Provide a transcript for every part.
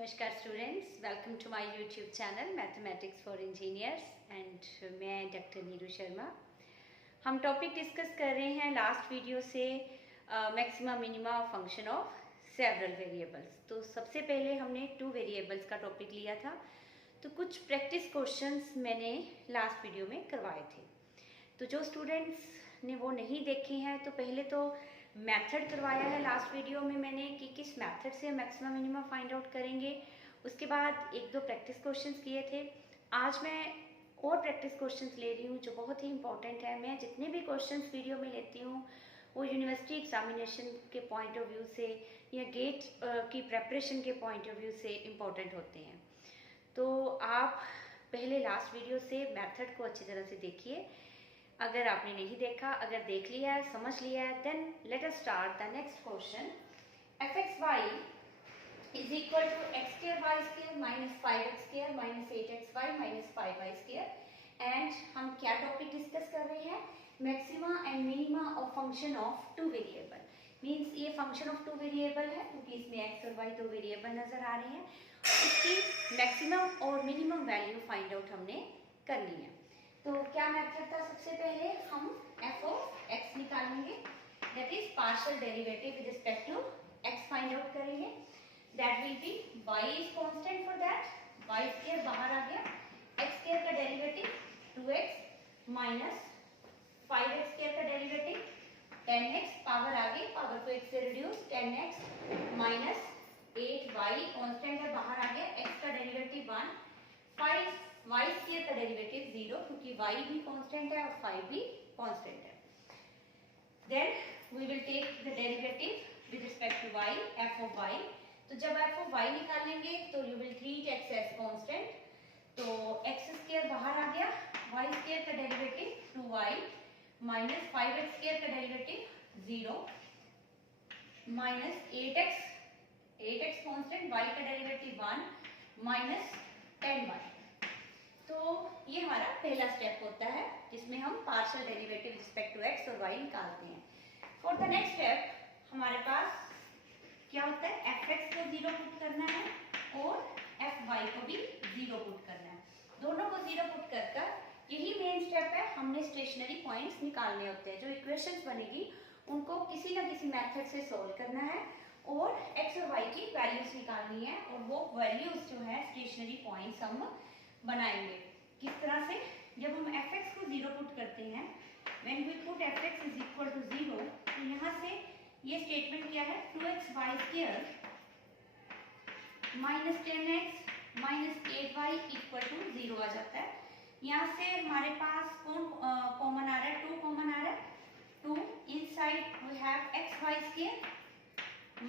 नमस्कार students, welcome to my YouTube channel mathematics for engineers and मैं doctor Neeru Sharma. हम topic discuss कर रहे हैं लास्ट वीडियो से maxima minima of function of several variables. तो सबसे पहले हमने 2 वेरिएबल्स का टॉपिक लिया था, तो कुछ प्रैक्टिस क्वेश्चंस मैंने लास्ट वीडियो में करवाए थे। तो जो स्टूडेंट्स ने वो नहीं देखे हैं तो पहले तो मेथड करवाया है लास्ट वीडियो में मैंने कि किस मेथड से मैक्सिमम मिनिमम फाइंड आउट करेंगे। उसके बाद 1-2 प्रैक्टिस क्वेश्चंस किए थे। आज मैं और प्रैक्टिस क्वेश्चंस ले रही हूँ जो बहुत ही इंपॉर्टेंट है। मैं जितने भी क्वेश्चंस वीडियो में लेती हूँ वो यूनिवर्सिटी एग्जामिनेशन के पॉइंट ऑफ व्यू से या गेट की प्रेपरेशन के पॉइंट ऑफ व्यू से इम्पॉर्टेंट होते हैं। तो आप पहले लास्ट वीडियो से मेथड को अच्छी तरह से देखिए। अगर आपने नहीं देखा, अगर देख लिया है, समझ लिया है, then let us start the next question. fxy is equal to x square y square minus 5x square minus 8xy minus 5y square। And हम क्या टॉपिक डिस्कस कर रहे हैं? Maxima and minima of function of 2 variable. Means ये function of 2 variable है क्योंकि इसमें x और y 2 वेरिएबल नजर आ रहे हैं। उसकी मैक्सिमम और मिनिमम वैल्यू फाइंड आउट हमने करनी है। तो क्या मेथड था? सबसे पहले हम f ऑफ x निकालेंगे, that is partial derivative with respect to x find out करेंगे। That will be y is constant for that, y square बाहर आ गया, x स्क्वायर का derivative 2x minus 5x square का डेरिवेटिव 10x, पावर आ गई, power को 1 से reduce, 10x minus 8y constant है बाहर आ गया, x का डेरिवेटिव 1, 5 y स्क्वायर का डेरिवेटिव 0 क्योंकि y भी कांस्टेंट है और 5 भी कांस्टेंट है। Then we will take the derivative with respect to y, f of y। तो जब f ऑफ y निकालेंगे तो you will treat x as constant, तो x स्क्वायर बाहर आ गया, y स्क्वायर का derivative 2y minus 5x square का derivative 0 minus 8x constant, y का डेरिवेटिव 1 माइनस 10y। तो ये हमारा पहला स्टेप होता है जिसमें हम partial derivative respect to x और y निकालते हैं। फॉर द नेक्स्ट स्टेप हमारे पास क्या होता है? fx को 0 पुट करना है और fy को भी 0 पुट करना है। दोनों को 0 पुट कर यही मेन स्टेप है, हमने स्टेशनरी पॉइंट्स निकालने होते हैं। जो इक्वेशंस बनेगी उनको किसी ना किसी मेथड से सोल्व करना है और x और y की वैल्यूज निकालनी है, और वो वैल्यूज जो है स्टेशनरी पॉइंट्स हम बनाएंगे। किस तरह से? जब हम fx को 0 पुट करते हैं, when we put fx is equal to 0, तो यहाँ से ये स्टेटमेंट क्या है? 2x y square minus 10x minus 8y equal to 0 आ जाता है। यहाँ से हमारे पास कौन कॉमन आ रहा है? 2 कॉमन आ रहा है। 2 inside we have x y square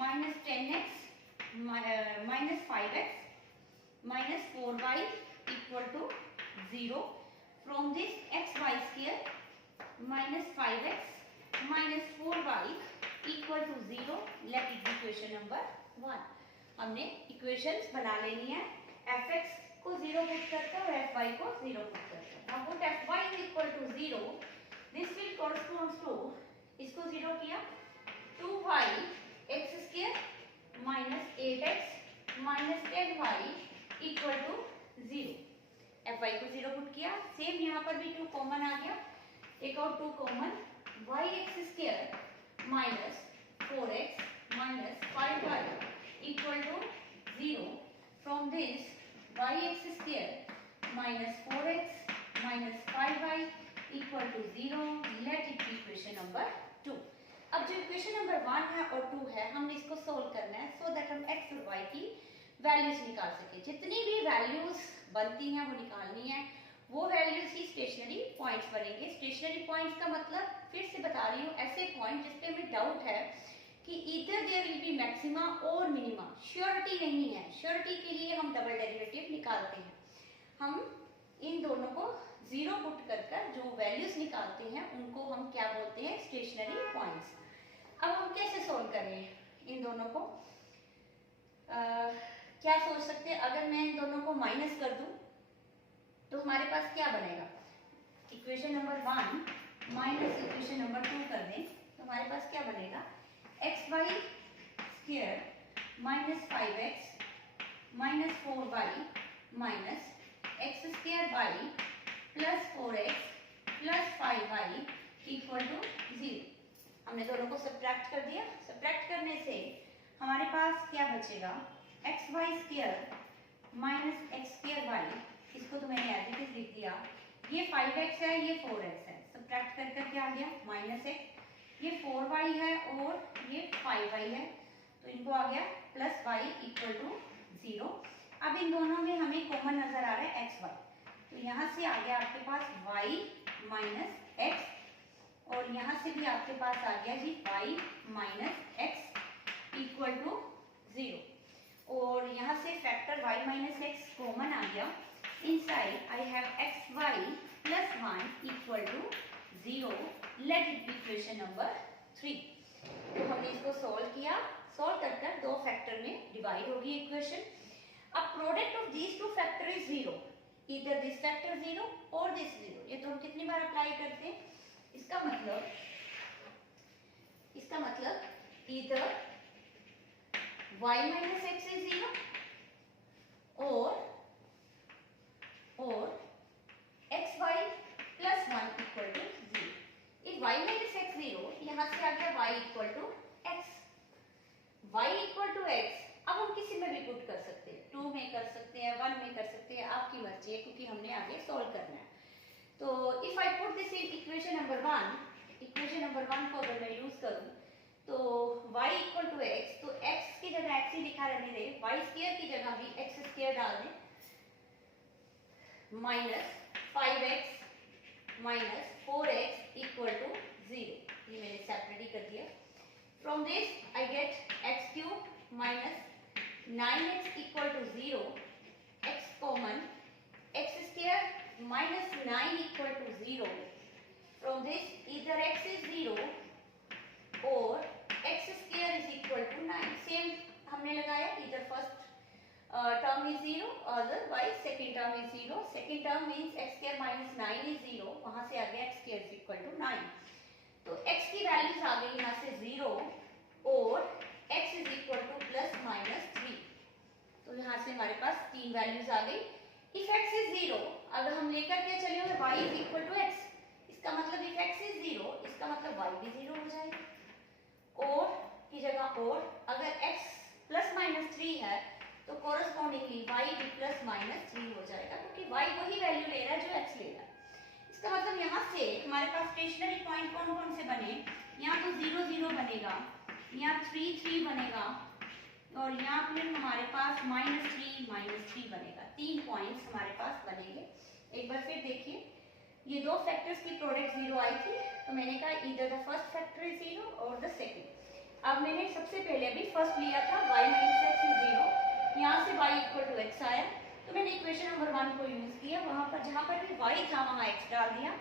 minus 10x minus 5x minus 4y equal to 0. From this x y square minus 5x minus 4y equal to 0. Let it be equation number 1. हमने equations बना लेनी है, fx को 0 put करके और fy को 0 put करके। Now put fy is equal to 0. This will correspond to, इसको 0 किया, 2y x square minus 8x minus 10y equal to 0. fy को 0 पुट किया, सेम यहाँ पर भी 2 कॉमन आ गया, take out 2 common, yx square minus 4x minus 5y equal to 0। From this yx square minus 4x minus 5y equal to 0। Let it be equation number 2। अब जो equation number 1 है और 2 है, हमने इसको सोल्व करना है सो दैट हम x और y की वैल्यूज निकाल सके। जितनी भी वैल्यूज बनती हैं वो निकालनी है, वो वैल्यूज ही स्टेशनरी पॉइंट्स बनेंगे। स्टेशनरी पॉइंट्स का मतलब फिर से बता रही हूँ, ऐसे पॉइंट जिस पे हमें डाउट है कि इधर देयर विल बी मैक्सिमा और मिनिमा, श्योरिटी नहीं है। श्योरिटी के लिए हम डबल डेरिवेटिव निकालते हैं। हम इन दोनों को 0 पुट कर जो वैल्यूज निकालते हैं उनको हम क्या बोलते हैं? Stationary points. अब हम कैसे सोल्व करें इन दोनों को? क्या सोच सकते हैं? अगर मैं इन दोनों को माइनस कर दूं तो हमारे पास क्या बनेगा? Equation number 1 minus equation number 2 कर दें तो हमारे पास क्या बनेगा? X y square minus 5x minus 4y minus x square y plus 4x plus 5y equal to 0। हमने दोनों को सब्ट्रैक्ट कर दिया। सब्ट्रैक्ट करने से हमारे पास क्या बचेगा, x y square minus x square y, इसको तो मैंने एज इट इज लिख दिया। ये 5x है, ये 4x है, सब्ट्रैक्ट कर कर क्या आ गया माइनस x, ये 4y है और ये 5y है, तो इनको आ गया प्लस y इक्वल टू 0। अब इन दोनों में हमें कॉमन नजर आ रहा है एक्स वाई, तो यहाँ से आ गया आपके पास y माइनस एक्स और यहाँ से भी आपके पास आ गया जी y minus x equal to 0 और यहाँ से factor y minus x common आ गया। Inside I have x y plus 1 equal to 0। Let it be equation number 3। तो हमने इसको सॉल्व किया, सॉल्व कर कर दो फैक्टर में डिवाइड होगी इक्वेशन। अब product of these two factor is 0, either this factor 0 और दिस 0। ये तो हम कितनी बार अप्लाई करते हैं, इसका मतलब either y minus x is 0 और x y plus 1 equal to 0। If y minus x 0, यहाँ से आ गया y equal to x, y equal to x. अब हम किसी में भी पुट कर सकते हैं, 2 में कर सकते हैं, 1 में कर सकते हैं, आपकी मर्जी है, क्योंकि हमने आगे सॉल्व करना है। तो if I put this in equation number 1, equation number 1 को अगर मैं यूज करूं तो y इक्वल टू एक्स, तो x की जगह x ही लिखा रहने दे, y स्क्वायर की जगह भी x स्क्वायर डाल दें, minus 5x minus 4x equal to 0। ये मैंने सेपरेटली कर दिया। From this I get x cube minus 9x equal to 0, x common, x square minus 9 equal to 0। From this either x is 0 और x square is equal to 9। Same हमने लगाया, either first term is 0 otherwise second term is 0। second term means x square minus 9 is 0, वहां से आ गया x square is equal to 9। तो x की values आ गई यहाँ से 0 और x is equal to plus minus 3। तो यहाँ से हमारे पास 3 वैल्यूज आ गई। if x is 0, अगर हम लेकर के चले हुए y is equal to x, इसका मतलब if x is 0, इसका मतलब y भी 0 हो जाएगा। और की जगह और, अगर x प्लस माइनस 3 है तो कोरस्पॉन्डिंगली y भी प्लस माइनस 3 हो जाएगा, क्योंकि y वही वैल्यू ले रहा है जो x ले रहा है। इसका मतलब यहाँ से हमारे पास स्टेशनरी पॉइंट कौन कौन से बने, यहाँ तो 0 0 बनेगा, यहाँ 3 3 बनेगा और यहाँ पर हमारे पास माइनस 3 बनेगा। 3 पॉइंट्स हमारे पास बनेंगे। एक बार फिर देखिए, ये दो फैक्टर्स की प्रोडक्ट 0 आई थी, तो मैंने कहा either the first factor is 0 और द सेकेंड। अब मैंने सबसे पहले अभी फर्स्ट लिया था y माइनस एक्स इज 0, यहाँ से y इक्वल टू एक्स आया, तो मैंने इक्वेशन नंबर 1 को यूज किया, वहां पर जहां पर भी y था वहां x डाल दिया।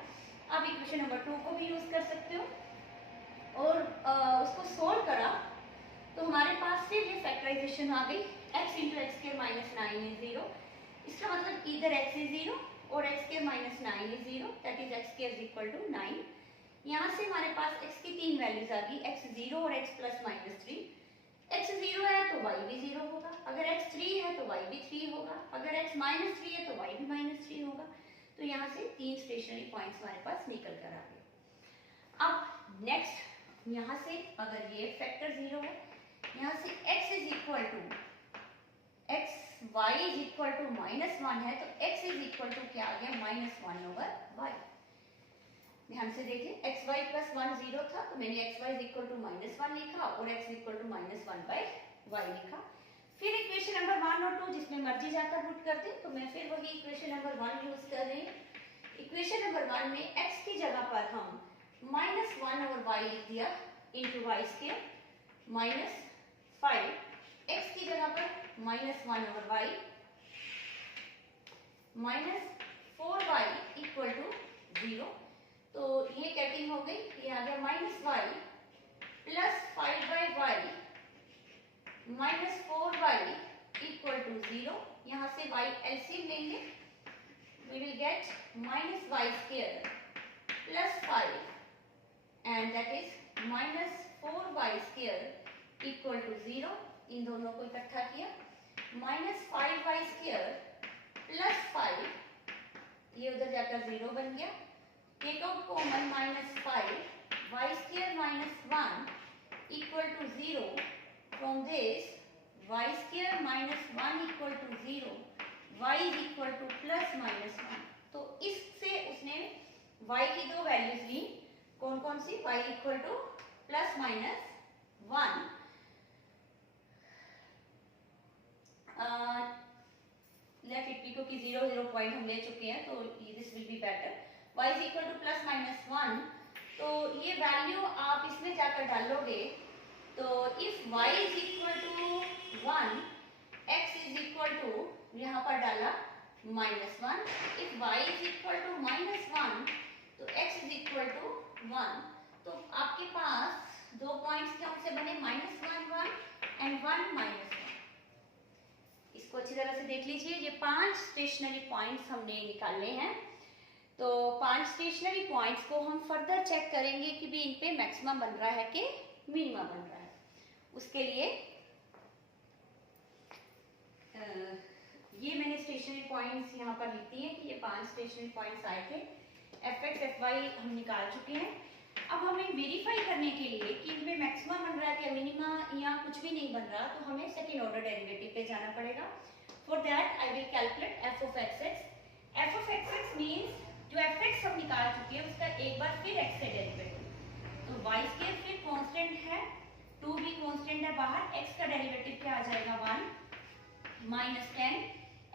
अब इक्वेशन नंबर 2 को भी यूज कर सकते हो और उसको सोल्व करा तो हमारे पास फिर ये फैक्टराइजेशन आ गई, x into x square minus 9 is 0। इसका मतलब इधर x इज 0 और x square minus 9 is 0, that is x square is equal to 9। यहाँ से हमारे पास x की 3 वैल्यूज आ गई, x 0 और x प्लस माइनस 3। x 0 है तो y भी 0 होगा, अगर x 3 है तो y भी 3 होगा, अगर x माइनस 3 है तो y भी माइनस 3 होगा। तो यहाँ से 3 स्टेशनरी पॉइंट्स हमारे पास निकल कर आ गए। अब नेक्स्ट यहाँ से अगर ये फैक्टर 0 है, यहाँ से x is equal to y is equal to minus 1 है, तो x इज इक्वल टू क्या आ गया माइनस 1 ओवर y। ध्यान से देखिए, एक्स वाई प्लस 1 0 था, तो मैंने x y equal to minus 1 लिखा और x equal to minus 1 by y लिखा। फिर इक्वेशन नंबर 1 और 2 जिसमें मर्जी जाकर पुट करते, तो मैं फिर वही इक्वेशन नंबर 1 यूज कर रही हूँ। इक्वेशन नंबर 1 में x की जगह पर हम माइनस 1 ओवर वाई लिख दिया into y square minus 5, x की जगह पर minus 1 over y minus 4y equal to 0। तो ये कटिंग हो गई, ये आ गया minus y plus 5 by y minus 4y equal to 0। यहाँ से y एलसीएम लेंगे, we will get minus y square plus 5 and that is minus 4y square equal to 0। इन दोनों को इकट्ठा किया, माइनस 5y² प्लस 5, ये उधर जाकर 0 बन गया, take out common -5y² minus 1 equal to 0, from this y² minus 1 equal to 0, y is equal to plus minus 1। तो इससे उसने y की दो वैल्यूज ली, कौन कौन सी, y equal to plus minus 1, left it P को कि 0 0 पॉइंट हम ले चुके हैं, तो this will be better, y is equal to plus minus 1। तो ये वैल्यू आप इसमें जाकर डालोगे, तो if y is equal to 1, x is equal to, यहाँ पर डाला -1, if y is equal to -1 तो x इज इक्वल टू 1। तो आपके पास दो पॉइंट्स कौन से बने, -1 1 एंड 1 -1। इसको अच्छी तरह से देख लीजिए, ये 5 स्टेशनरी पॉइंट्स हमने निकालने हैं। तो 5 स्टेशनरी पॉइंट्स को हम फर्दर चेक करेंगे कि भी इन पे मैक्सिमम बन रहा है कि मिनिमम बन रहा है। उसके लिए ये मैंने स्टेशनरी पॉइंट्स यहाँ पर लिखती है कि ये 5 स्टेशनरी पॉइंट्स आए थे, fx fy हम निकाल चुके हैं। अब हमें वेरीफाई करने के लिए कि इनमें मैक्सिमम बन रहा है क्या मिनिमा या कुछ भी नहीं बन रहा, तो हमें सेकेंड ऑर्डर डेरिवेटिव पे जाना पड़ेगा। For that I will calculate f of xx। f of xx means जो fx हम निकाल चुके हैं उसका एक बार फिर x से डेरिवेटिव, तो y² फिर कांस्टेंट है, 2 भी कांस्टेंट है बाहर, x का डेरिवेटिव क्या आ जाएगा 1 -10,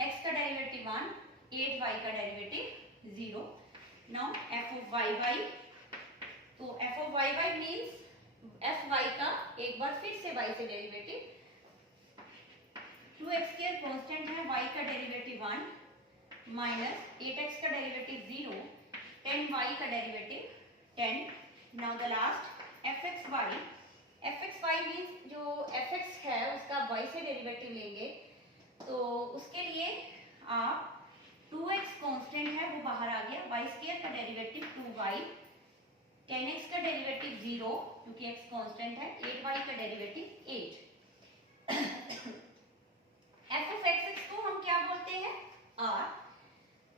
x का डेरिवेटिव 1, 8y का derivative 0। Now f of yy, तो f of yy means fy का एक बार फिर से y से डेरिवेटिव, 2x² कांस्टेंट है, y का डेरिवेटिव 1 माइनस 8x का डेरिवेटिव 0, 10y का derivative 10। Now the last fxy, fxy means जो fx है उसका y से डेरिवेटिव लेंगे, तो उसके लिए आप 2x कांस्टेंट है वो बाहर आ गया, y² का डेरिवेटिव 2y, 10x का डेरिवेटिव 0 क्योंकि x कांस्टेंट है, 8y का डेरिवेटिव 8। f of xx को हम क्या बोलते हैं r,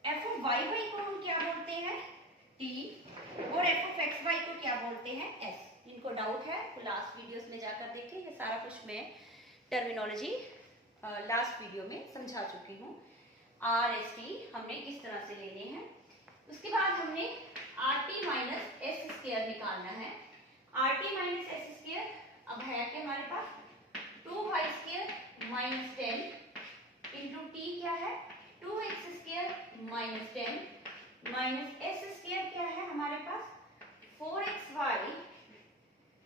f of yy को हम क्या बोलते हैं t, और f of xy को क्या बोलते हैं s। इनको डाउट है तो लास्ट वीडियोस में जाकर देखें, ये सारा कुछ मैं टर्मिनोलॉजी लास्ट वीडियो में समझा चुकी हूँ। r s t हमने किस तरह से लेने हैं। उसके बाद हमने rt माइनस s स्क्वायर निकालना है। rt माइनस s स्क्वायर अब है कि हमारे पास 2y² माइनस 10 इंटू t क्या है 2x² minus 10 minus s square क्या है हमारे पास 4xy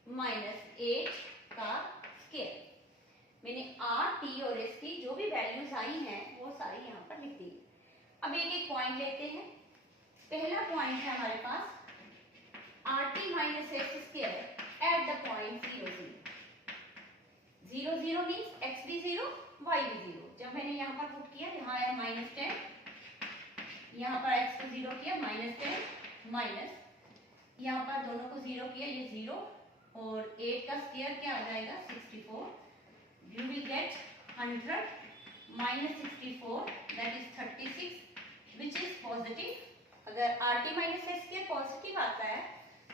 माइनस 8 का स्क्वायर। मैंने r t और s की जो भी वैल्यूज आई हैं वो सारी यहाँ पर लिख दी। अब एक एक पॉइंट लेते हैं। पहला पॉइंट है हमारे पास rt minus s square at the point 0 0 0 0 means x भी 0 y भी 0। जब मैंने यहाँ पर पुट किया, यहाँ आया -10, यहाँ पर x को 0 किया -10 माइनस, यहाँ पर दोनों को 0 किया, ये 0 और 8 का स्क्वायर क्या आ जाएगा 64। You will get 100 minus 64 that is 36 which is positive. अगर rt minus s square positive आता है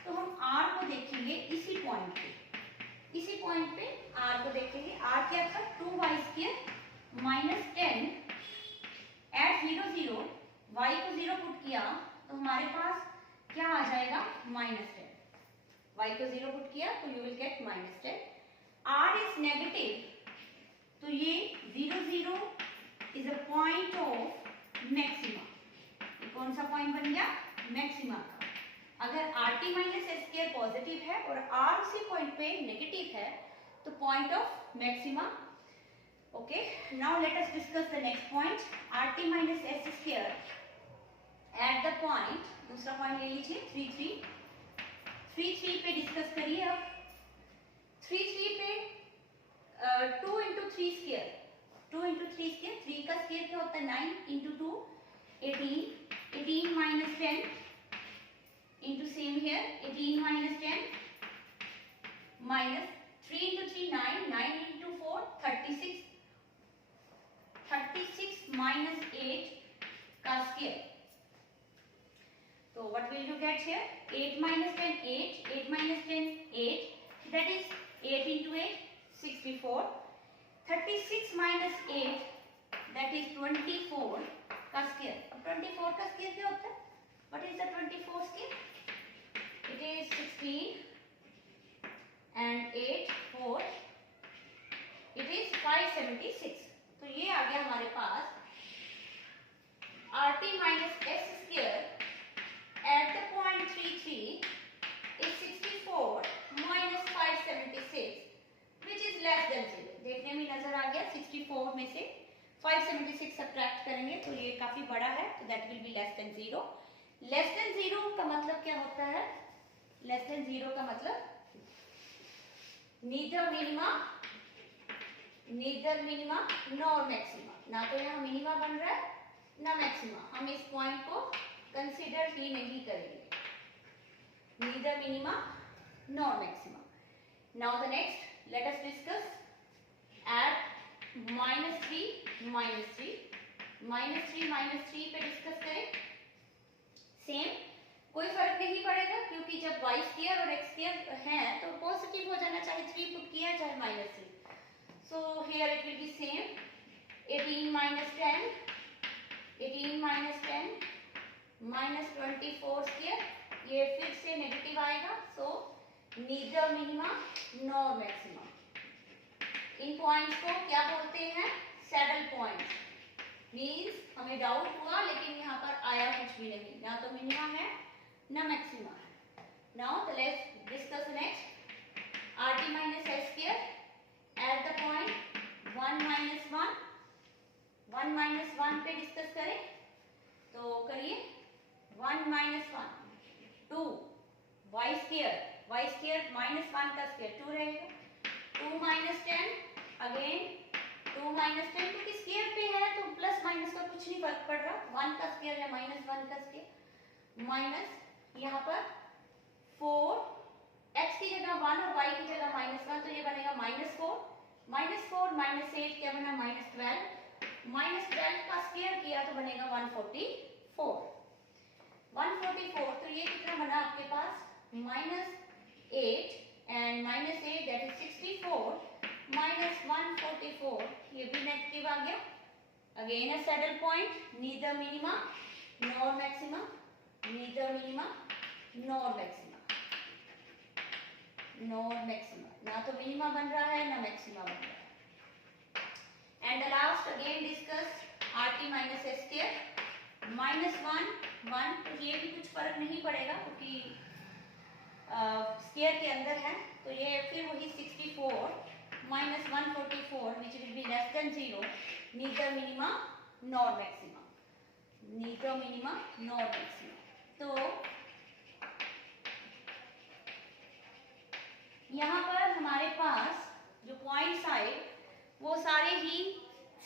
तो हम r को देखेंगे इसी पॉइंट पे, इसी पॉइंट पे r को देखेंगे। r क्या था 2y² माइनस 10 एट 0 0, y को 0 पुट किया तो हमारे पास क्या आ जाएगा -10, y को 0 पुट किया तो you will get -10। r is negative तो ये 0 0 is a point of maxima. कौन सा पॉइंट बन गया मैक्सिमा का। अगर rt minus s square positive है और r उसी पॉइंट पे नेगेटिव है तो point of maxima. Okay, now let us discuss the next point rt minus s square at the point. दूसरा पॉइंट ले लीजिए 3 3 3 3 पे डिस्कस करिए। अब 3 3 पे 2 इंटू 3 स्क्वायर, 2 इंटू 3 स्क्वायर, 3 का स्क्वायर क्या होता है 9 into 2 18, 18 minus 10 into same here 18 minus 10 minus 3 into 3 9, 9 into 4 36, 36 minus 8 का square. So what will you get here? 8 minus 10, 8. 8 minus 10, 8. That is 8 into 8, 64. 36 minus 8, that is 24 का square. अब 24 का square क्या होता है? What is the 24 square? It is 16 and 8, 4. It is 576. तो ये आ गया हमारे पास RT minus S square at the point 33 is 64 minus 576, which is less than 0. देखने में नजर आ गया 64 में से 576 सब्ट्रैक्ट करेंगे तो ये काफी बड़ा है, तो that will be less than 0. Less than 0 का मतलब क्या होता है? लेस देन 0 का मतलब नीदर मिनिमा नॉर मैक्सिमा. ना तो यहाँ मिनिमा बन रहा है ना मैक्सिमा. हम इस पॉइंट को कंसीडर ही नहीं करेंगे. Neither minima nor maxima. Now the next let us discuss at -3 पे डिस्कस करें. सेम, कोई फर्क नहीं पड़ेगा क्योंकि जब y स्क्वायर और x स्क्वायर है तो पॉजिटिव हो जाना, चाहे 3 पुट किया चाहे -3. So here it will B same. 18 minus 10 minus 24 square, ये फिर से नेगेटिव आएगा. सो नीदर मिनिमा नॉर मैक्सिमा. इन पॉइंट्स को क्या बोलते हैं? Saddle points. मीन्स हमें डाउट हुआ लेकिन यहाँ पर आया कुछ भी नहीं, ना तो मिनिमा है ना मैक्सिमा है. Now let's discuss next RT minus S square at the point 1 minus 1 पे डिस्कस करें. तो करिए. 1 minus 1 2 y square minus 1 का स्क्वायर 2 रहेगा. 2 minus 10 अगेन 2 minus 10 क्योंकि स्क्वायर पे है तो प्लस माइनस का कुछ नहीं फर्क पड़ रहा. 1 का स्क्वायर या -1 का स्क्वायर माइनस यहाँ पर 4 x की जगह 1 और y की जगह -1 तो ये बनेगा -4 -8 क्या बना? -12 -12 का स्क्वायर किया तो बनेगा 144. तो ये कितना बना आपके पास? -8 एंड -8 दैट इज 64 minus 144, ये भी नेगेटिव आ गया. Again a saddle point. Neither minima nor maxima. ना तो मिनिमा बन रहा है ना मैक्सिमा बन रहा है. And the last again discuss RT minus S square. -1 तो ये भी कुछ फर्क नहीं पड़ेगा क्योंकि स्क्वायर के अंदर है. तो ये फिर वही 64 minus 144 which will be less than 0. Neither minima nor maxima. तो यहाँ पर हमारे पास जो पॉइंट्स आए वो सारे ही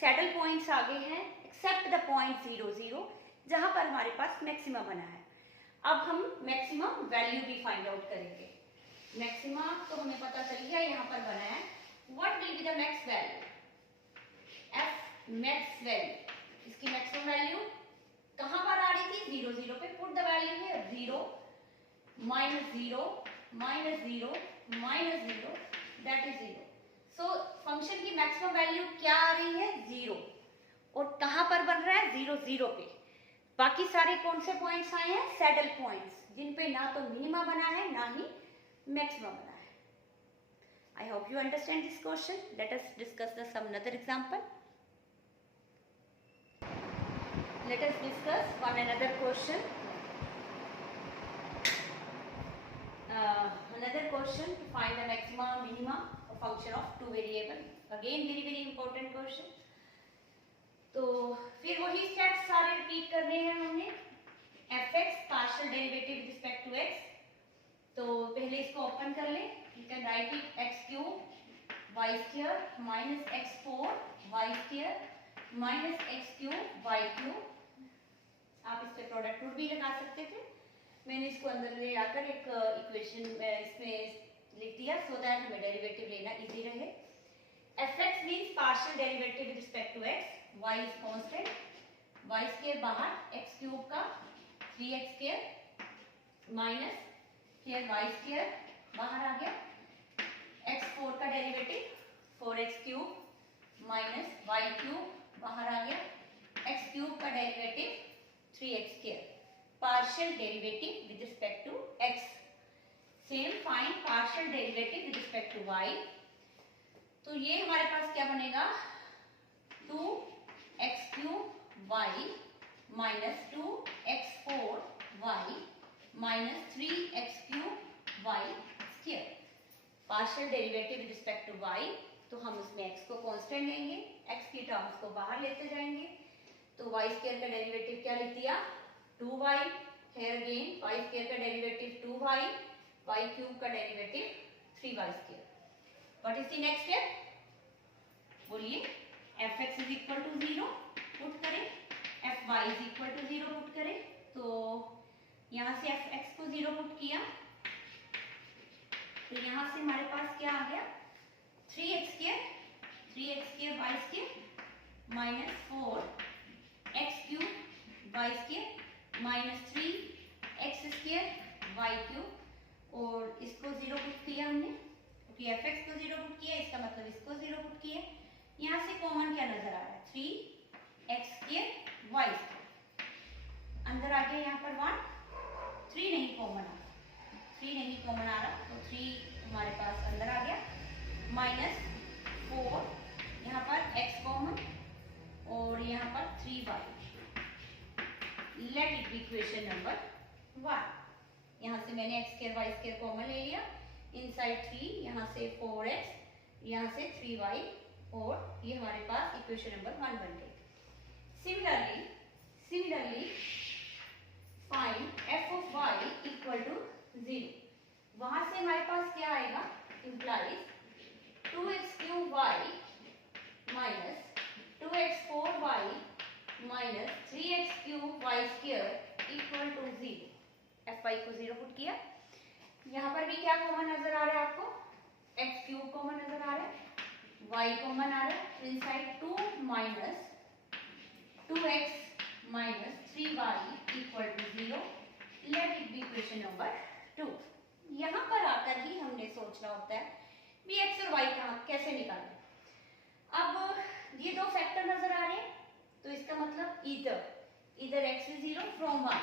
सैडल पॉइंट्स आ गए हैं एक्सेप्ट द पॉइंट 0 0 जहाँ पर हमारे पास मैक्सिमा बना है. अब हम मैक्सिमम वैल्यू भी फाइंड आउट करेंगे. मैक्सिमा तो हमें पता चल गया यहाँ पर बना है. What will be the max value? Max value. इसकी maximum value कहाँ पर आ रही थी? 0 0 पे. Put the value here. 0 minus 0 minus 0 minus 0 that is 0. So function की maximum value क्या आ रही है? 0. और कहाँ पर बन रहा है? 0 0 पे. बाकी सारे कौन से पॉइंट्स आए हैं? सैडल पॉइंट्स, जिन पे ना तो मिनिमा बना है ना ही मैक्सिमा बना है. I hope you understand this question. Let us discuss some another example. Let us discuss one another question. Another question to find the maxima or minima of function of two variable. Again very important question. तो फिर वही steps सारे repeat करने हैं हमने. fx partial derivative with respect to x. तो पहले इसको ओपन कर लें. You can write it x cube y square minus x4 y square minus x cube y cube. आप इस पे प्रोडक्ट रूट भी लगा सकते थे. मैंने इसको अंदर ले आकर एक इक्वेशन इसमें लिख दिया सो दैट हमें डेरिवेटिव लेना इजी रहे. fx means partial derivative with respect to x. y is constant, y square बाहर, x क्यूब का 3x square minus here y square बाहर आ गया, x4 का derivative 4x cube minus y cube बाहर आ गया, x क्यूब का derivative 3x square, partial derivative with respect to x। Same find partial derivative with respect to y। तो ये हमारे पास क्या बनेगा, 2x cube y minus 2x4 y minus 3x cube y square. Partial derivative with respect to y, तो हम उसमें x को कांस्टेंट लेंगे, x की टर्म्स को बाहर लेते जाएंगे, तो y स्क्वायर का डेरिवेटिव क्या लिख दिया, 2y, here again y square का डेरिवेटिव 2y, y क्यूब का derivative 3y square. What is the next step, बोलिए, fx is equal to 0 put करें, fy is equal to 0 put करें, तो यहां से fx को 0 पुट किया, तो यहां से हमारे पास क्या आ गया, 3x square y square minus 4x cube y square minus 3x square y cube, और इसको 0 पुट किया हमने, क्योंकि fx को 0 पुट किया, इसका मतलब इसको 0 पुट किया। यहाँ से कॉमन क्या नजर आ रहा है, 3x स्क्वायर y स्क्वायर, अंदर आ गया यहाँ पर 1, 3 नहीं कॉमन आ रहा, 3 नहीं कॉमन आ रहा, तो 3 हमारे पास अंदर आ गया, माइनस 4 यहाँ पर x कॉमन, और यहाँ पर 3y, late it be equation number 1। यहाँ से मैंने x square y square common ले लिया, इनसाइड 3, यहाँ से 4x, यहाँ से 3y, और ये हमारे पास इक्वेशन नंबर 1 बन गई। Similarly find f of y equal to 0, वहां से हमारे पास क्या आएगा, implies 2x cube y minus 2x4y minus 3x cube y square equal to 0। fy को 0 पुट किया, यहाँ पर भी क्या कॉमन नजर आ रहा है आपको, x क्यूब कॉमन नजर आ रहा है, y कॉमन आ रहा है, तो inside 2 minus 2x minus 3y equal to 0, let it be equation number 2। यहाँ पर आकर ही हमने सोचना होता है भी x और y कैसे निकालें। अब ये दो फैक्टर नजर आ रहे हैं, तो इसका मतलब इधर x is 0 from 1,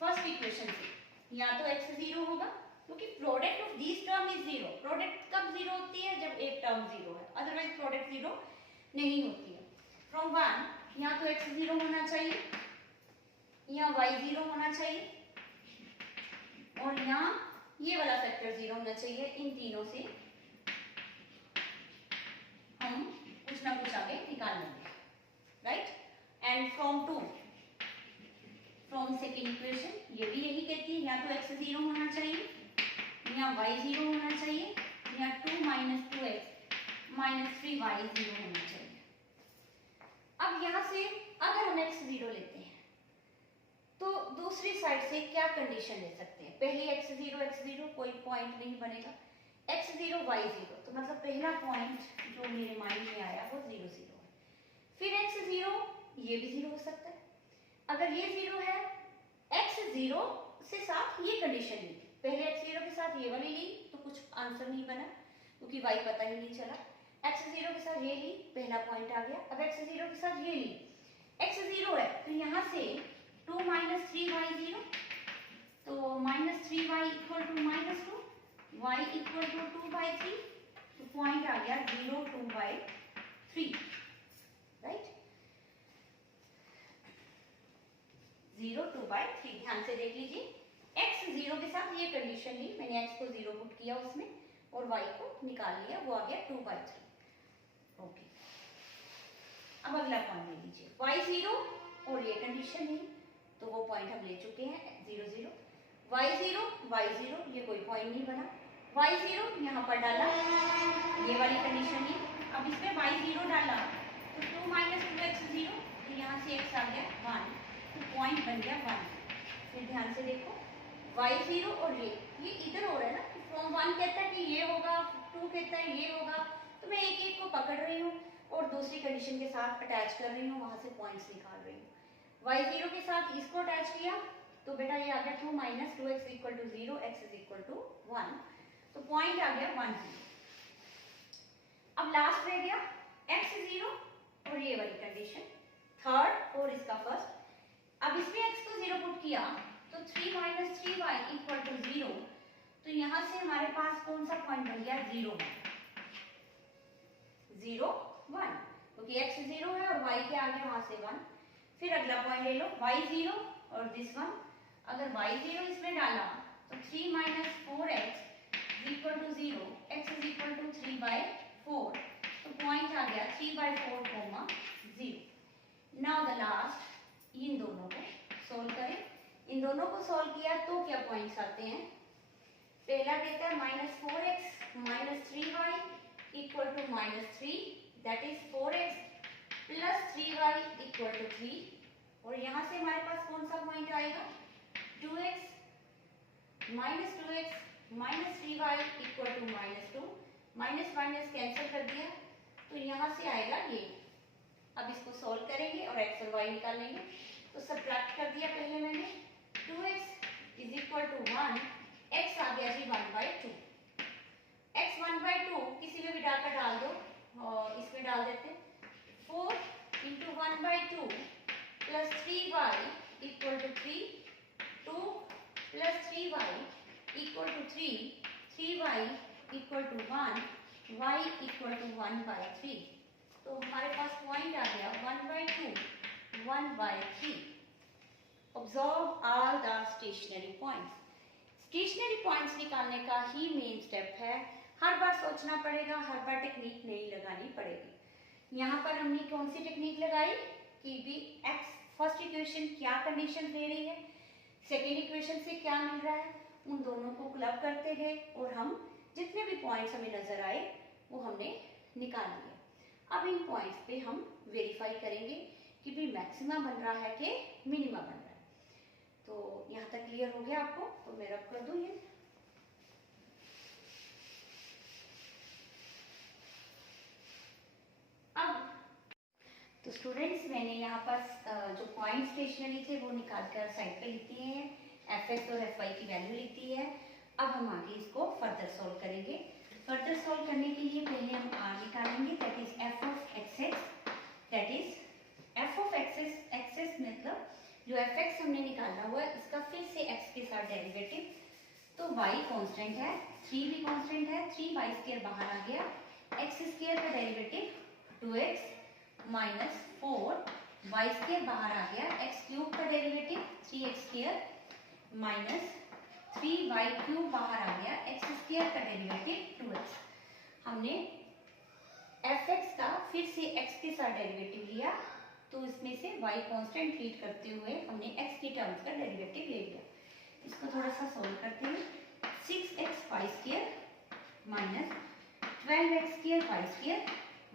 first equation से, या तो x 0 होगा, क्योंकि product of this term is 0। Product कब 0 होती है, जब एक टर्म 0 है, अदरवाइज प्रोडक्ट 0 नहीं होती है। फ्रॉम 1, यहाँ तो x 0 होना चाहिए, यहाँ y 0 होना चाहिए, और यहाँ ये वाला फैक्टर 0 होना चाहिए। इन तीनों से हम कुछ ना कुछ आगे निकाल लेंगे, right. And from second equation, ये भी यही कहती है, या तो x 0 होना चाहिए, यहाँ y 0 होना चाहिए, यहाँ 2 माइनस 2x माइनस 3y 0 होना चाहिए। अब यहाँ से अगर हम x 0 लेते हैं, तो दूसरी साइड से क्या कंडीशन ले सकते हैं, पहले x 0 कोई पॉइंट नहीं बनेगा, x 0 y 0, तो मतलब पहला पॉइंट जो मेरे माइंड में आया वो 0 0 है। फिर x 0 ये भी 0 हो सकता है, अगर ये 0 है, x 0 से साथ ये कंडीशन ली थी, पहले x 0 के साथ ये वाली ली, तो कुछ आंसर नहीं बना, क्योंकि y पता ही नहीं चला। x 0 के साथ ये ली, पहला पॉइंट आ गया। अब x 0 के साथ ये ली, x 0 है, तो यहाँ से 2 माइनस 3y 0, तो minus 3y equal to minus 2, y equal to 2/3, तो पॉइंट आ गया 0 2/3, राइट, 0 2/3। ध्यान से देख लीजिए, x 0 के साथ ये कंडीशन ली, मैंने x को 0 पुट किया उसमें, और y को निकाल लिया, वो आ गया 2/3। ओके, अब अगला पॉइंट ले लीजिए, y 0 और ये कंडीशन नहीं, तो वो पॉइंट हम ले चुके हैं 0 0, y 0 ये कोई पॉइंट नहीं बना, y 0 यहाँ पर डाला, ये वाली कंडीशन नहीं। अब इसमें y 0 डाला, तो 2 माइनस 2x 0, तो यहाँ से x आ गया 1, तो पॉइंट बन गया 1। फिर ध्यान से देखो, y 0 और ये इधर हो रहा है ना, फ्रॉम 1 कहता है कि ये होगा, 2 कहता है ये होगा, तो मैं एक एक को पकड़ रही हूँ, और दूसरी कंडीशन के साथ अटैच कर रही हूँ, वहां से पॉइंट्स निकाल रही हूँ। y0 के साथ इसको अटैच किया तो बेटा ये आ गया 2 - 2x equal to 0, x is equal to 1, तो पॉइंट आ गया 1 0। अब लास्ट रह गया x 0 और ये वाली कंडीशन थर्ड और इसका फर्स्ट। अब इसमें x को 0 पुट किया तो 3 - 3y इक्वल टू 0, तो यहां से हमारे पास कौन सा पॉइंट बन गया 0 0 1, क्योंकि x 0 है और y के आगे वहां से 1। फिर अगला पॉइंट ले लो y 0 और दिस वन, अगर y 0 इसमें डाला तो 3 - 4x equal to 0, x is equal to 3/4, तो पॉइंट आ गया 3/4, 0। नाउ द लास्ट, इन दोनों को सोल्व करें। इन दोनों को सोल्व किया तो क्या पॉइंट्स आते हैं, पहला देता है -4x - 3y equal to -3, that is 4x plus 3y equal to 3, और यहां से हमारे पास कौन सा पॉइंट आएगा 2x - 3y equal to -2, minus minus cancel कर दिया तो यहां से आएगा ये। अब इसको सोल्व करेंगे और x और y निकालेंगे, तो सब्ट्रैक्ट कर दिया पहले मैंने, 2x is equal to 1, x आ गया जी 1/2, x 1/2 किसी में भी डालकर डाल दो, और इसमें डाल देते हैं 4 × 1/2 plus 3y equal to 3, 2 plus 3y equal to 3, 3y equal to 1, y equal to 1/3, तो हमारे पास पॉइंट आ गया 1/2, 1/3। Observe all the stationary points. Stationary points निकालने का ही मेन स्टेप है, हर बार सोचना पड़ेगा, हर बार टेक्निक नहीं लगानी पड़ेगी। यहाँ पर हमने कौन सी टेक्निक लगाई कि भी x फर्स्ट इक्वेशन क्या कंडीशन दे रही है, सेकेंड इक्वेशन से क्या मिल रहा है, उन दोनों को क्लब करते गए और हम जितने भी पॉइंट्स हमें नजर आए वो हमने निकाल लिए। अब इन पॉइंट्स पे हम वेरीफाई करेंगे कि भी मैक्सिमा बन रहा है कि मिनिमा बन रहा है। तो यहाँ तक क्लियर हो गया आपको, तो मैं रब कर दूं ये। अब तो स्टूडेंट्स मैंने यहाँ पर जो पॉइंट स्टेशनरी थे वो निकाल कर साइड पे लिख दिए हैं, fx और fy की वैल्यू लिख दी है। अब हम आगे इसको फर्दर सोल्व करेंगे। फर्दर सोल्व करने के लिए पहले हम r निकालेंगे, that is f of xx, that is f of xx मतलब जो fx हमने निकाला हुआ है इसका फिर से x के साथ डेरिवेटिव, तो y कांस्टेंट है, 3 भी कांस्टेंट है, 3y² बाहर आ गया, x² का डेरिवेटिव 2x माइनस 4y² बाहर आ गया, x³ का डेरिवेटिव 3x² माइनस 3y³ बाहर आ गया, x² का डेरिवेटिव 2x। हमने fx का फिर से x के साथ डेरिवेटिव लिया, तो इसमें से y कांस्टेंट ट्रीट करते हुए हमने x की टर्म्स का डेरिवेटिव ले लिया। इसको थोड़ा सा सोल्व करते हैं, 6xy² minus 12x²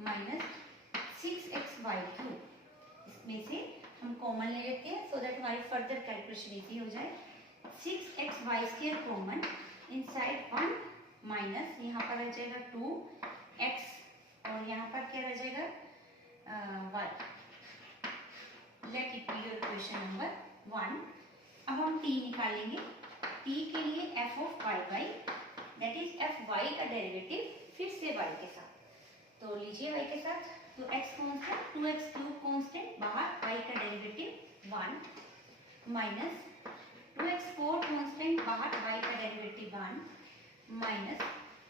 minus 6xy³, इसमें से हम कॉमन ले लेते हैं सो दैट हमारी फर्दर कैलकुलेशन इजी हो जाए। 6xy² कॉमन, इनसाइड 1 माइनस यहाँ पर रह जाएगा 2x और यहाँ पर क्या रह जाएगा y। Late it be your equation number 1। अब हम t निकालेंगे, t के लिए f of y that is fy का डेरिवेटिव फिर से y के साथ, तो लीजिए y के साथ, तो x कांस्टेंट 2x³ कांस्टेंट बाहर, y का डेरिवेटिव 1 माइनस 2x4 कांस्टेंट बाहर, y का डेरिवेटिव 1 माइनस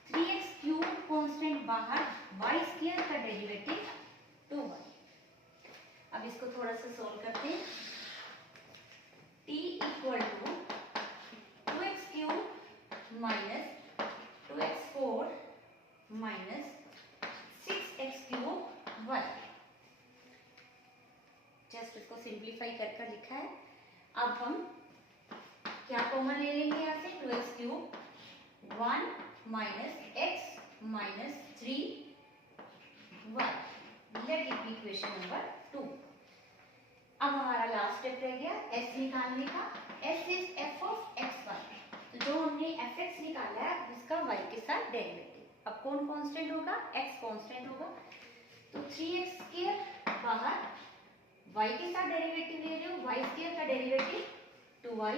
3x³ कांस्टेंट बाहर, y² का डेरिवेटिव 2y। अब इसको थोड़ा सा सोल्व करते हैं, t equal to 2x³ minus 2x4 minus 6x³ y। Just इसको सिंप्लीफाई कर कर लिखा है। अब हम क्या कॉमन ले लेंगे यहाँ से, 2x³ 1 minus x minus 3y। Late it be equation number 2। अब हमारा लास्ट स्टेप रह गया s निकालने का, s is f of xy, तो जो हमने fx निकाला है उसका y के साथ डेरिवेटिव। अब कौन कांस्टेंट होगा, x कांस्टेंट होगा, तो 3x स्क्वायर बाहर y के साथ डेरिवेटिव ले रहे हो, y स्क्वायर का derivative 2y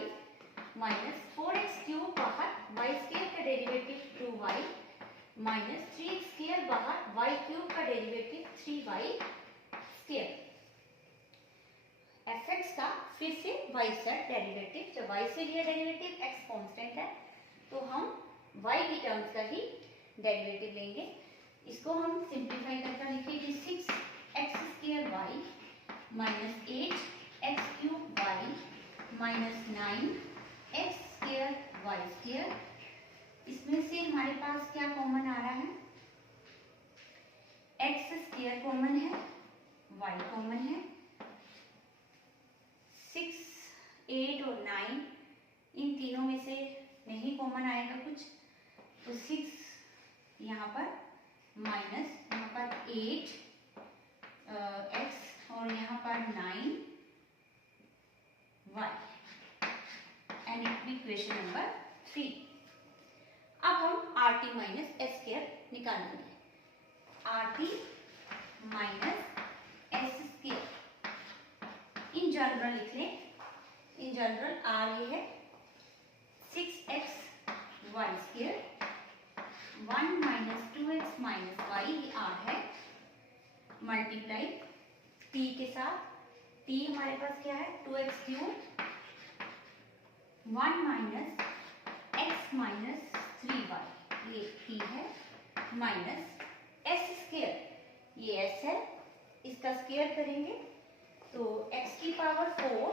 minus 4x cube बाहर y स्क्वायर का derivative 2y minus 3x square बाहर y क्यूब का डेरिवेटिव 3y स्क्वायर। fx का फिर से y सेट डेरिवेटिव, जब y से लिया डेरिवेटिव x कांस्टेंट है तो हम y की टर्म्स का ही डेरिवेटिव लेंगे। इसको हम सिंप्लीफाई करके लिखेंगे 6x square y minus 8x cube y minus 9x square y square. इसमें से हमारे पास क्या कॉमन आ रहा है, x स्क्वायर कॉमन है, y कॉमन है, 6, 8 और 9 इन तीनों में से नहीं कॉमन आएगा कुछ, तो 6 यहाँ पर माइनस यहाँ पर 8 x और यहाँ पर 9 y एंड इक्वेशन नंबर 3। अब हम RT माइनस एस स्क्वायर निकालेंगे। RT minus S square in general लिख लें, इन जनरल R ये है 6x y square 1 minus 2x minus y ये R है, मल्टीप्लाई t के साथ, t हमारे पास क्या है 2x cube 1 minus x minus 3y ये t है, माइनस s स्क्वायर ये s है, इसका स्क्वायर करेंगे तो x की पावर 4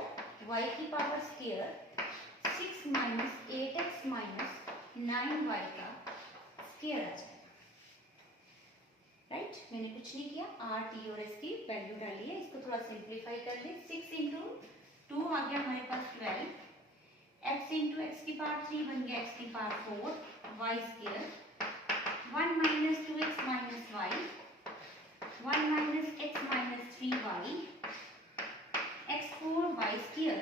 y की power square 6 minus 8x minus 9y का स्क्वायर आ जाएगा। राइट, मैंने कुछ नहीं किया, r t और s की वैल्यू डाली है, इसको थोड़ा सिंप्लीफाई कर ले। 6 इंटू 2 आ गया हमारे पास 12, x इंटू एक्स की पावर 3 बन गया x की power 4 y square 1 minus 2x minus y 1 minus x minus 3y x4 y square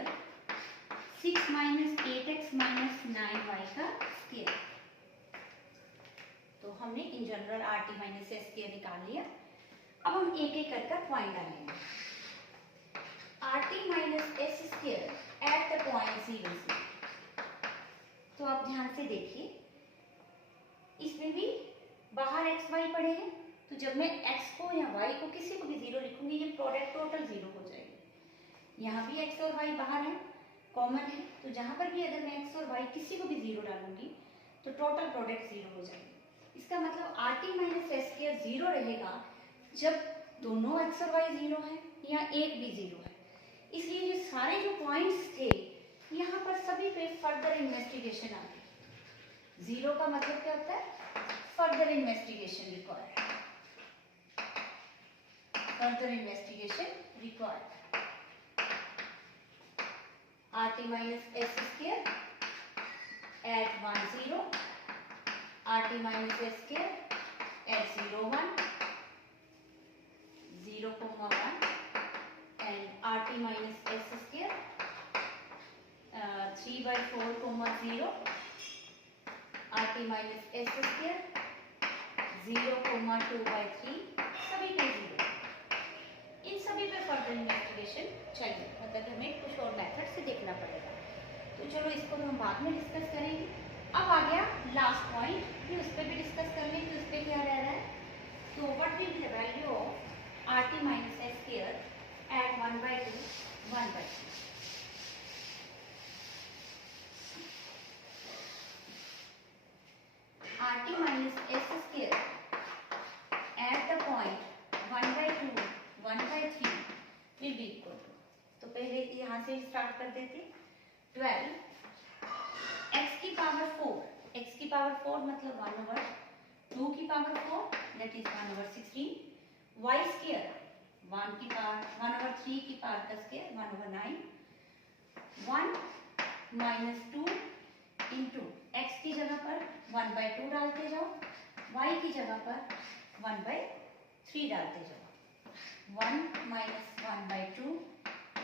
6 minus 8x minus 9y का स्क्वायर। तो हमने in general RT minus S square निकाल लिया। अब हम एक एक कर पॉइंट डालेंगे। RT minus S square at the point 0 0। तो आप ध्यान से देखिए, इसमें भी बाहर x y पड़े हैं, तो जब मैं x को या y को किसी को भी 0 लिखूंगी ये प्रोडक्ट टोटल 0 हो जाएगी। यहाँ भी x और y बाहर है, कॉमन है, तो जहां पर भी अगर मैं x और y किसी को भी 0 डालूंगी तो टोटल प्रोडक्ट 0 हो जाएगी। इसका मतलब RT माइनस एस स्क्वायर 0 रहेगा जब दोनों x और y 0 है या एक भी 0 है। इसलिए ये सारे जो पॉइंट्स थे यहाँ पर सभी पे फर्दर इन्वेस्टिगेशन आ गई। 0 का मतलब क्या होता है, further investigation required, further investigation required. RT minus S square at 1 0, RT minus S square at 0 1, 0 1 and RT minus S square 3/4 0, RT minus S square 0 2/3, सभी पे 0। इन सभी पे फर्दर इन्वेस्टिगेशन चाहिए, मतलब हमें कुछ और मेथड से देखना पड़ेगा। तो चलो इसको हम बाद में डिस्कस करेंगे। अब आ गया लास्ट पॉइंट, फिर उस पर भी डिस्कस कर लेंगे। उस पर क्या रह रहा है, तो what will be the value of RT minus S square at 1/2 1/3। RT minus S square at the point 1/2 1/3 will be equal to, तो पहले यहाँ से स्टार्ट कर देते 12 x की पावर 4, x की पावर 4 मतलब 1/2 की power 4 that is 1/16, y square 1 की पावर 1/3 की पावर का स्क्वायर 1/9, 1 माइनस 2 इंटू x की जगह पर 1/2 डालते जाओ, y की जगह पर 1/3 डालते जाओ। 1 minus 1/2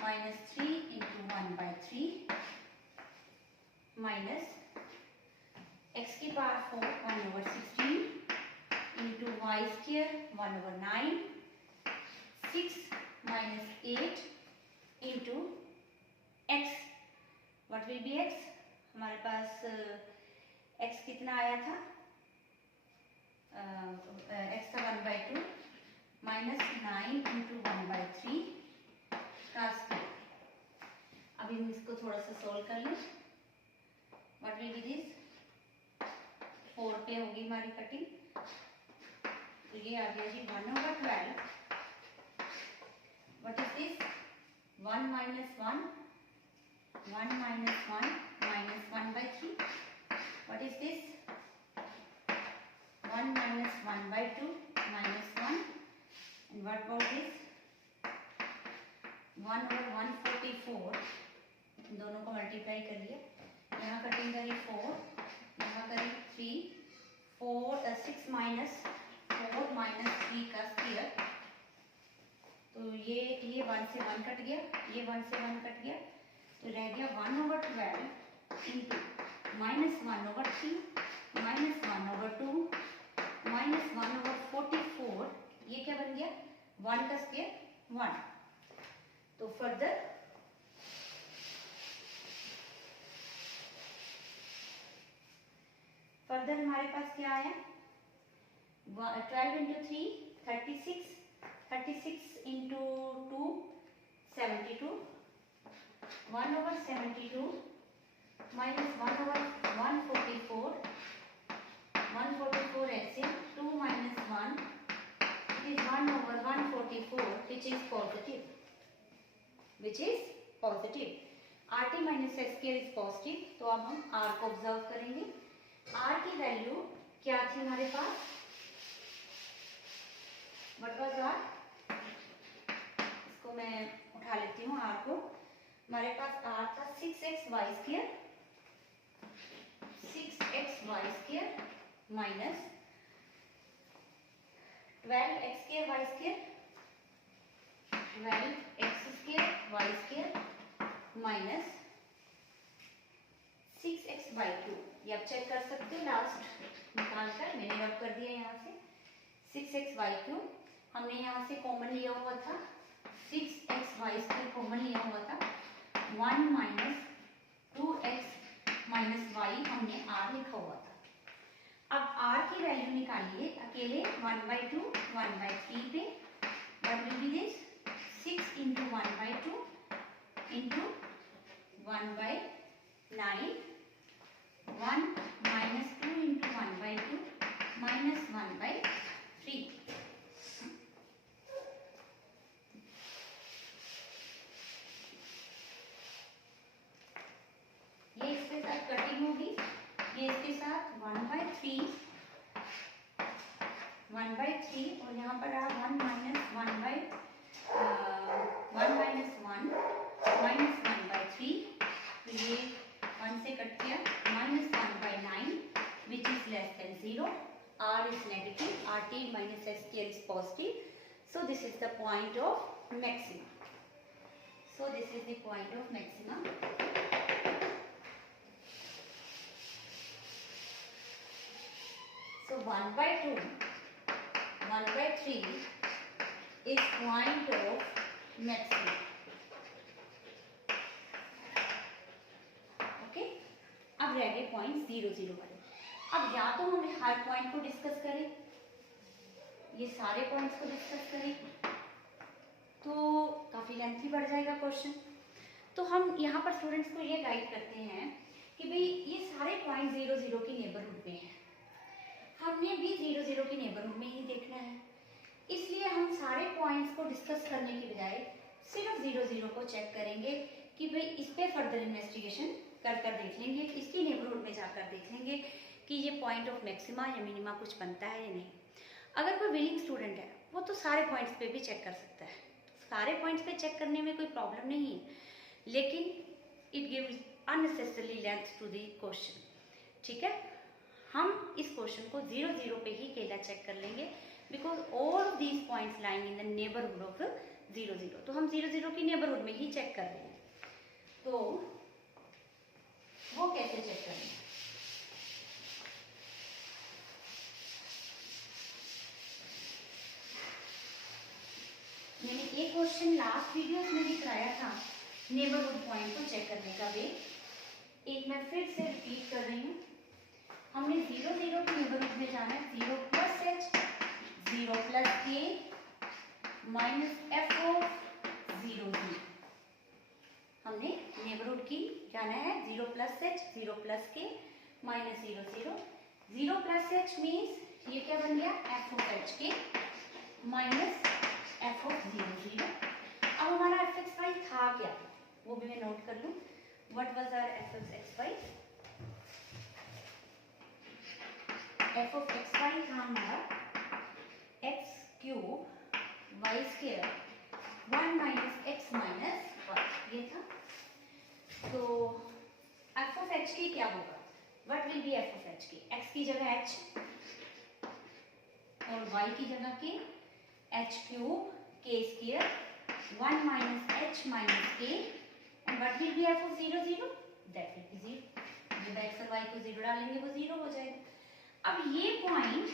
minus 3 into 1/3 minus x की power 4 1/16 into y square 1/9 6 minus 8 into x. What will be x? हमारे पास x कितना आया था? x का 1/2 माइनस 9 इंटू 1/3 का स्क्वायर. अभी हम इसको थोड़ा सा सोल्व कर लें. What will B this? 4 पे होगी हमारी कटिंग, तो ये आ गया जी 1/12. What is this? 1 minus 1, 1 minus 1 minus 1/3. What is this? 1 minus 1/2 minus 1. And what about this? 1/144. इन दोनों को मल्टीप्लाई करिए. यहाँ कटिंग करिए 4, यहाँ करिए 3, 6 minus 4 minus 3 का स्क्वायर. तो ये 1 से 1 कट गया, ये 1 से 1 कट गया, तो रह गया 1/12 इंटू -1/3 -1/2 -1/44. ये क्या बन गया? 1 का स्क्वायर 1. तो फर्दर हमारे पास क्या आया? 12 इंटू 3 36, 36 इंटू 2 72, 1/72 माइनस 1/144, 144 ऐसे 2 minus 1, it is 1/144 which is positive. RT minus S square is positive. तो अब हम R को ऑब्जर्व करेंगे. R की वैल्यू क्या थी हमारे पास? What was R? इसको मैं उठा लेती हूँ R को. हमारे पास R था 6xy square, 6xy square minus 12x square y square, 12x square y square minus 6x/2. ये आप चेक कर सकते हो. लास्ट निकाल कर मैंने रब कर दिया यहाँ से. 6x/2 हमने यहाँ से कॉमन लिया हुआ था, 6xy² कॉमन लिया हुआ था. 1 minus 2x minus y हमने r लिखा हुआ था. अब r की वैल्यू निकालिए अकेले 1/2 1/3 पे. What will B this? 6 into 1/2 into 1/9, 1 minus 2 into 1/2 minus 1/3. ये इसके साथ कटिंग होगी, ये इसके साथ 1/3 और यहाँ पर आ 1 minus 1 minus 1/3. तो ये 1 से कट गया, minus 1/9 which is less than 0. R is negative, RT minus S square is positive. So this is the point of maximum. So 1/2, 1/3 is point of maximum. Okay? अब रह गए पॉइंट 0 0 वाले. अब या तो हम हर पॉइंट को डिस्कस करें, ये सारे पॉइंट्स को डिस्कस करें, तो काफ़ी लेंथी बढ़ जाएगा क्वेश्चन. तो हम यहाँ पर स्टूडेंट्स को ये गाइड करते हैं कि भाई ये सारे पॉइंट 0 0 की नेबरहुड में है, हमने भी 0 0 की नेबरहुड में ही देखना है. इसलिए हम सारे पॉइंट्स को डिस्कस करने के बजाय सिर्फ 0 0 को चेक करेंगे कि भाई इस पर फर्दर इन्वेस्टिगेशन कर देख लेंगे, इसकी नेबरहुड में जाकर देख लेंगे कि ये पॉइंट ऑफ मैक्सिमा या मिनिमा कुछ बनता है या नहीं. अगर कोई विलिंग स्टूडेंट है वो तो सारे पॉइंट्स पे भी चेक कर सकता है, सारे पॉइंट्स पे चेक करने में कोई प्रॉब्लम नहीं है, लेकिन it gives unnecessary length to the question. ठीक है, हम इस क्वेश्चन को 0 0 पे ही अकेला चेक कर लेंगे because all of these points lying in the neighbourhood of 0 0. तो हम 0 0 की नेबरहुड में ही चेक कर रहे हैं. तो वो कैसे चेक करेंगे? मैंने एक क्वेश्चन लास्ट वीडियो में भी कराया था नेबरहुड पॉइंट को चेक करने का वे, एक मैं फिर से रिपीट कर रही हूँ। हमने 0 0 के नेबरहुड में जाना है, 0 plus h 0 plus k minus f of 0 0। हमने नेबरहुड की जाना है 0 plus h 0 plus k minus 0 0। 0 plus h means ये क्या बन गया, f of h k minus f of 0 0। अब हमारा f x y था क्या, वो भी मैं नोट कर लूँ। What was our f of x y? f of x y था हमारा x cube y square 1 minus x minus y, ये था। तो f of h k क्या होगा, what will B f of h k? x की जगह h और y की जगह k, h cube k square 1 minus h minus k, and what will B f of 0 0? That will B 0। जब x और y को 0 डालेंगे वो 0 हो जाएगा। अब ये पॉइंट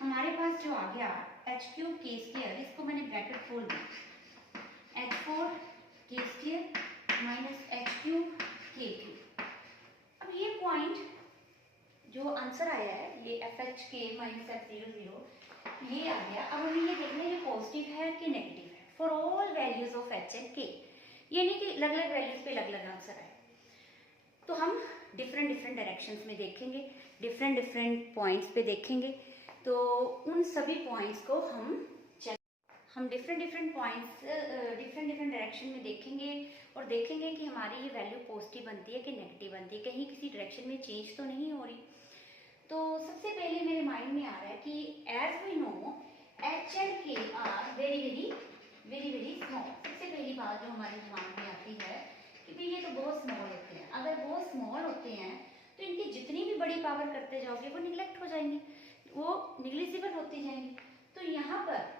हमारे पास जो आ गया h क्यूब k स्क्वायर, इसको मैंने ब्रैकेट खोल दी, h4 k square minus h cube k cube. अब ये पॉइंट जो आंसर आया है ये एफ एच के माइनस एफ 0 0, ये आ गया। अब हमें ये देखना है ये पॉजिटिव है कि नेगेटिव है for all values of H and के, ये नहीं कि अलग अलग वैल्यूज पे अलग अलग आंसर आए। तो हम डिफरेंट डिफरेंट डायरेक्शंस में देखेंगे, डिफरेंट डिफरेंट पॉइंट्स पे देखेंगे। तो उन सभी पॉइंट्स को हम different different points different different direction में देखेंगे और देखेंगे कि हमारी ये वैल्यू पॉजिटिव बनती है कि नेगेटिव बनती है, कहीं किसी डायरेक्शन में चेंज तो नहीं हो रही। तो सबसे पहले मेरे माइंड में आ रहा है कि as we know h and k are very very very very small. सबसे पहली बात जो हमारे दिमाग में आती है कि भाई ये तो बहुत स्मॉल होते हैं। अगर बहुत स्मॉल होते हैं तो इनकी जितनी भी बड़ी पावर करते जाओगे वो निगलेक्ट हो जाएंगी, वो निग्लिजिबल होती जाएंगी। तो यहाँ पर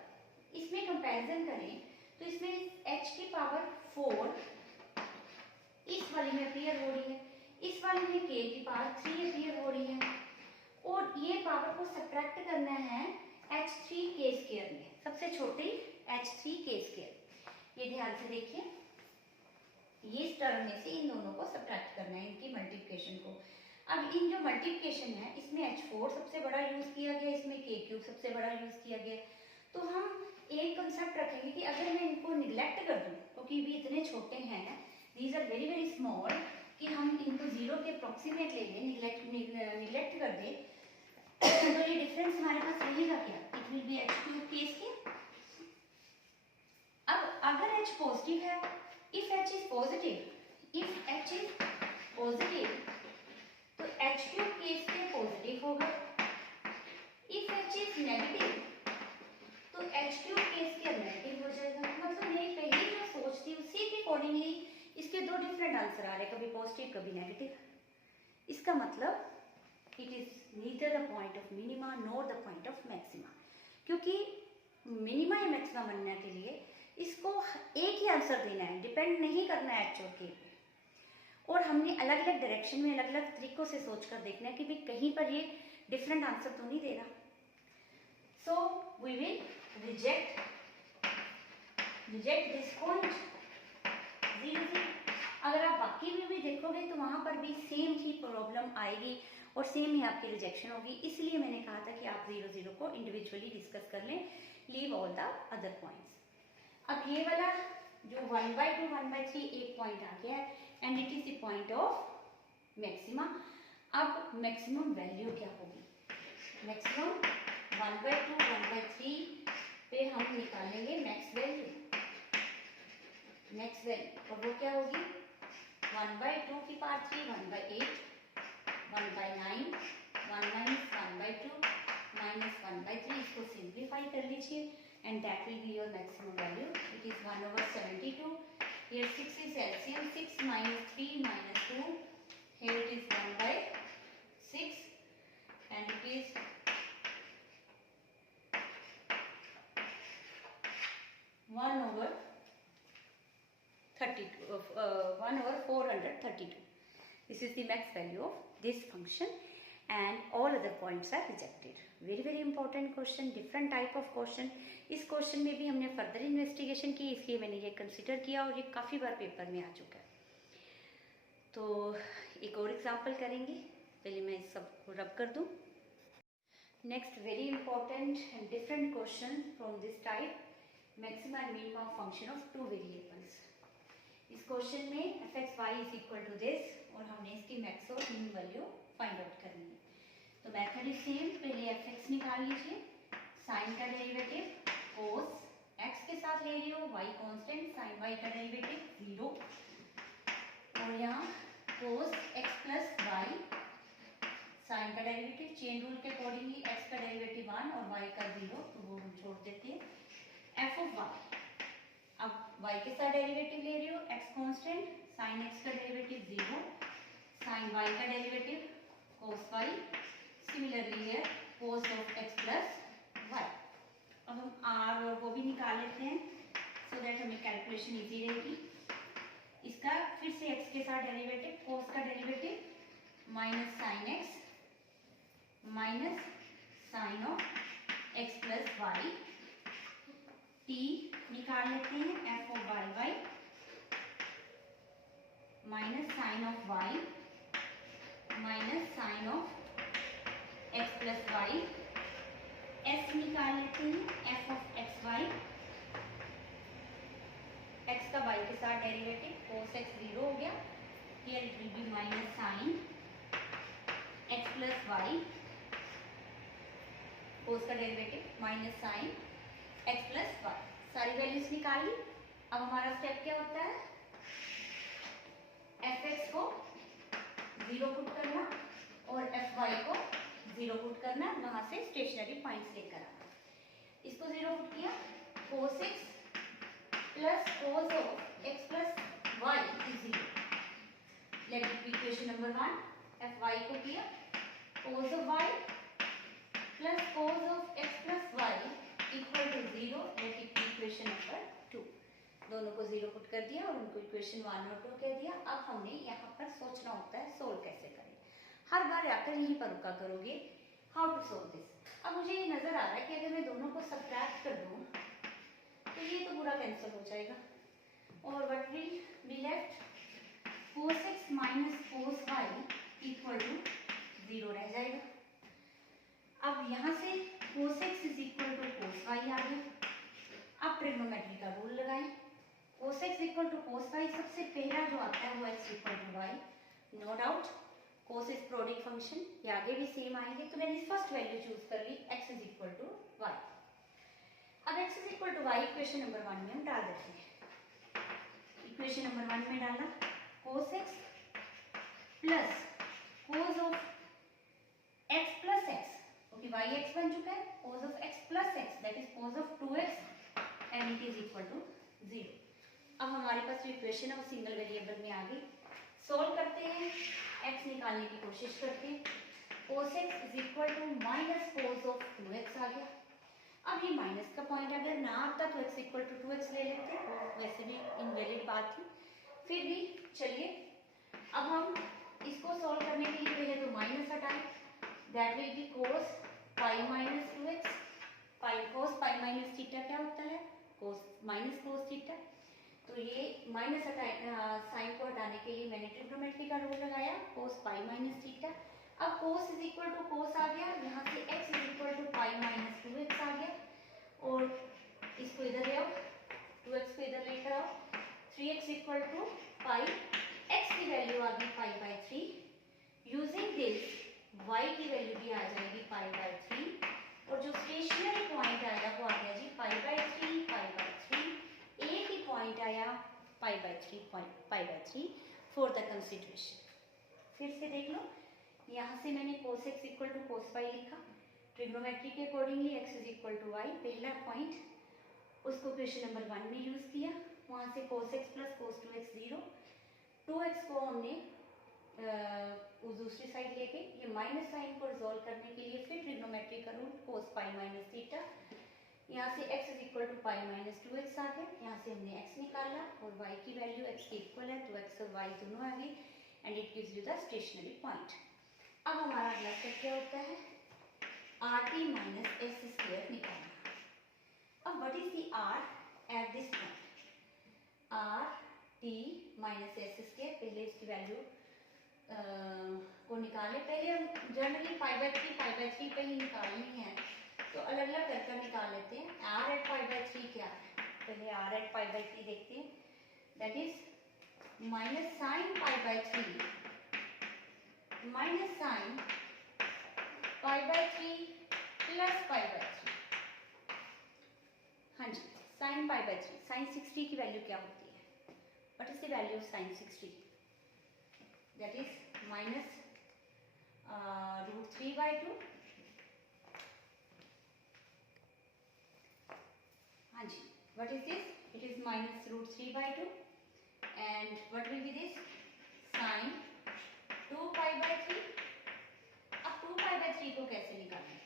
इसमें कंपैरिजन करें तो इसमें h की पावर 4 इस वाली में अपीयर हो रही है, इस वाली में k की पावर 3 अपीयर हो रही है, और ये पावर को सब्ट्रैक्ट करना है h3k स्क्वायर में, सबसे छोटी h3k स्क्वायर। ये ध्यान से देखिए, ये इस टर्म में से इन दोनों को सब्ट्रैक्ट करना है, इनकी मल्टीप्लिकेशन को। अब इन जो मल्टीप्लिकेशन है इसमें h4 सबसे बड़ा यूज किया गया, इसमें k क्यूब सबसे बड़ा यूज किया गया। तो हम एक कंसेप्ट रखेंगे कि अगर मैं इनको निगलेक्ट कर दूं, क्योंकि भी इतने छोटे हैं, these are very very small, कि हम इनको जीरो के अप्रोक्सीमेट ले लें, निगलेक्ट कर दें, तो ये डिफरेंस हमारे पास रहेगा क्या, it will B h cube k square. अब अगर h पॉजिटिव है, if h is positive, if h is positive तो h cube k square positive होगा। इफ h इज नेगेटिव तो h cube k square negative हो जाएगा। मतलब मैं पहले जो सोचती हूँ उसी के अकॉर्डिंगली इसके दो डिफरेंट आंसर आ रहे हैं, कभी पॉजिटिव कभी नेगेटिव। इसका मतलब it is neither the point of minima nor the point of maxima, क्योंकि मिनिमा या मैक्सिमा बनने के लिए इसको एक ही आंसर देना है, डिपेंड नहीं करना है h और k पे। और हमने अलग अलग डायरेक्शन में अलग अलग तरीकों से सोचकर देखना है कि भाई कहीं पर ये डिफरेंट आंसर तो नहीं दे रहा। So we will reject this point 0 0। अगर आप बाकी में भी देखोगे तो वहां पर भी सेम ही प्रॉब्लम आएगी और सेम ही आपकी रिजेक्शन होगी। इसलिए मैंने कहा था कि आप 0 0 को इंडिविजुअली डिस्कस कर लें, leave all the other points. अब ये वाला जो 1/2 1/3 एक पॉइंट आ गया है and it is the point of maxima. अब मैक्सिमम वैल्यू क्या होगी, मैक्सिमम 1/2 1/3 पे हम निकालेंगे मैक्स वैल्यू, और वो क्या होगी 1/2 की पावर 3 1/8 1/9 1 माइनस 1/2 माइनस 1/3। इसको सिंप्लीफाई कर लीजिए and that will be your maximum value. It is 1/72। Here 6 is LCM, 6 minus 3 minus 2, here it is 1/6 and it is 1/432. This is the max value of this function and all other points are rejected. very important question, different type of question. इस question में भी हमने further investigation की, इसलिए मैंने ये consider किया और ये काफ़ी बार पेपर में आ चुका है. तो एक और एग्जाम्पल करेंगे. पहले मैं इस सबको रब कर दूँ. Next very important and different question from this type, maxima and minima of function of two variables. इस क्वेश्चन में f x y is equal to this और हमने इसकी मैक्स और मिन वैल्यू फाइंड आउट करनी है. तो मेथड इज सेम. पहले एफ एक्स निकाल लीजिए, साइन का डेरिवेटिव कोस एक्स के साथ ले रही हो, वाई कांस्टेंट, साइन वाई का डेरिवेटिव 0 और यहाँ cos x plus y, sine का डेरिवेटिव चेन रूल के अकॉर्डिंगली एक्स का डेरिवेटिव 1 और वाई का 0, तो वो हम छोड़ देते हैं. एफ ऑफ वाई, अब y के साथ डेरिवेटिव ले रही हो, x कांस्टेंट, sin x का डेरिवेटिव 0, sin y का डेरिवेटिव cos y, सिमिलरली है cos of x plus y. अब हम r और वो भी निकाल लेते हैं सो दैट हमें कैलकुलेशन इजी रहेगी. इसका फिर से x के साथ डेरिवेटिव, cos का derivative minus sin x minus sin of x plus y. t निकाल लेते हैं, f of y y minus sine of y minus sine of x plus y. S निकाल लेते हैं, f of x y, x का y के साथ derivative cos x 0 हो गया. Here it will B minus sine x plus y, cos का derivative minus sine x plus y. सारी वैल्यूज निकाल ली. अब हमारा स्टेप क्या होता है, एफ एक्स को 0 पुट करना और एफ वाई को 0 पुट करना, वहां से स्टेशनरी पॉइंट्स लेकर आना. इसको 0 पुट किया, cos x plus cos of x plus y is 0. Let it be equation number 1. F y को किया cos of y plus cos of x plus y equal to 0. Let it be equation number 2. दोनों को 0 put कर दिया और उनको equation 1 और 2 कह दिया. अब हमने यहाँ पर सोचना होता है सोल्व कैसे करें. हर बार आकर यहीं पर रुका करोगे, हाउ टू सोल्व दिस. अब मुझे ये नजर आ रहा है कि अगर मैं दोनों को सब्ट्रैक्ट कर दूँ तो ये तो पूरा कैंसिल हो जाएगा और what will be left, cos x minus cos y equal to 0 रह जाएगा. अब यहाँ से cos x is equal to cos y आ गया. अब ट्रिग्नोमेट्री का रूल लगाएं. cos x equal to cos y, सबसे पहला जो आता है वो x equal to y. No doubt cos is periodic function, ये आगे भी सेम आएंगे. तो मैंने फर्स्ट वैल्यू चूज कर ली, x is equal to y. अब x is equal to y equation number 1 में हम डाल देते हैं. इक्वेशन नंबर 1 में डाला cos x plus cos of x plus x, क्योंकि y x बन चुका है, cos of x plus x that is cos of 2x and it is equal to 0. अब हमारे पास जो इक्वेशन है वो सिंगल वेरिएबल में आ गई. सोल्व करते हैं, x निकालने की कोशिश करते हैं. cos x is equal to minus cos of 2x आ गया. अब ये माइनस का पॉइंट अगर ना आता तो x इक्वल टू 2x ले लेते, वैसे भी इनवैलिड बात थी. फिर भी चलिए अब हम इसको सोल्व करने के लिए पहले तो माइनस हटाएं. That will B cos pi minus 2x. Pi cos pi minus theta क्या होता है, cos माइनस cos थीटा. तो ये माइनस साइन को हटाने के लिए मैंने ट्रिग्नोमेट्री का रूल लगाया, cos पाई माइनस थीटा. अब cos is equal to cos आ गया, यहाँ से x is equal to pi minus 2x आ गया और इसको इधर ले आओ, 2x को इधर लेकर आओ. 3x equal to pi, x की वैल्यू आ गई pi by 3. Using this y की वैल्यू भी आ जाएगी पाई बाय 3 और जो स्टेशनरी पॉइंट आया वो आ गया जी पाई बाय 3 पाई बाय 3. एक ही पॉइंट आया pi by 3 for the consideration. फिर से देख लो, यहाँ से मैंने cos x equal to cos y लिखा. ट्रिग्नोमेट्री के accordingly x is equal to y, पहला पॉइंट, उसको क्वेश्चन नंबर 1 में यूज किया. वहाँ से cos x plus cos 2x 0. 2x को हमने उस दूसरी साइड लेके ये माइनस साइन को रिजॉल्व करने के लिए फिर ट्रिग्नोमेट्री का rule cos pi minus theta. यहाँ से x is equal to pi minus 2x आ गया. यहाँ से हमने x निकाला और y की वैल्यू x के इक्वल है तो x और y दोनों आ गई and it gives you the stationary point. अब हमारा अगला स्टेप क्या होता है, R T minus S square निकालना। अब what is the R at this point, R T minus S square, पहले इसकी वैल्यू को निकालें। पहले हम जनरली पाई बाई थ्री पे ही निकालनी है, तो अलग अलग करके निकाल लेते हैं। R at pi by three क्या है, पहले r at pi by three देखते हैं। That is minus sine pi by three minus sine pi by three plus pi by three. हाँ जी, sine pi by three, sine 60 की value क्या होती है, what is the value of sine 60? That is minus √3 by 2। हाँ जी, what is this? It is minus √3 by 2 and what will be this? Sin 2 pi by 3। अब 2 pi by 3 को कैसे निकालें?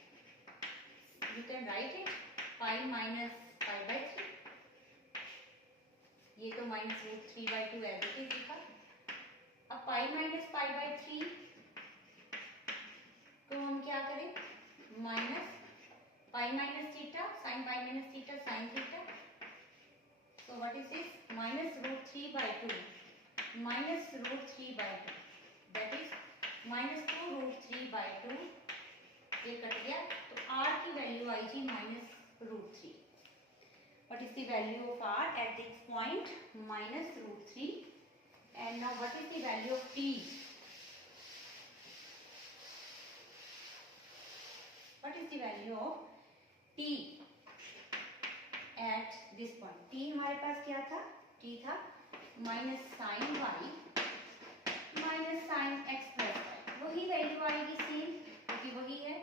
You can write it pi minus pi by 3। ये तो minus √3 by 2 as it is लिखा। अब pi minus pi by 3 तो हम क्या करें, minus pi minus theta, sine pi minus theta sine theta. So what is this, minus √3 by 2 minus √3 by 2, that is minus 2 √3 by 2। ये cut गया तो are की वैल्यू आएगी minus √3। What is the value of R at this point, minus √3। And now what is the value of T, what is the value of t at this point? t हमारे पास क्या था, t था minus sine y minus sine x plus y, वही value आएगी same, क्योंकि वही है।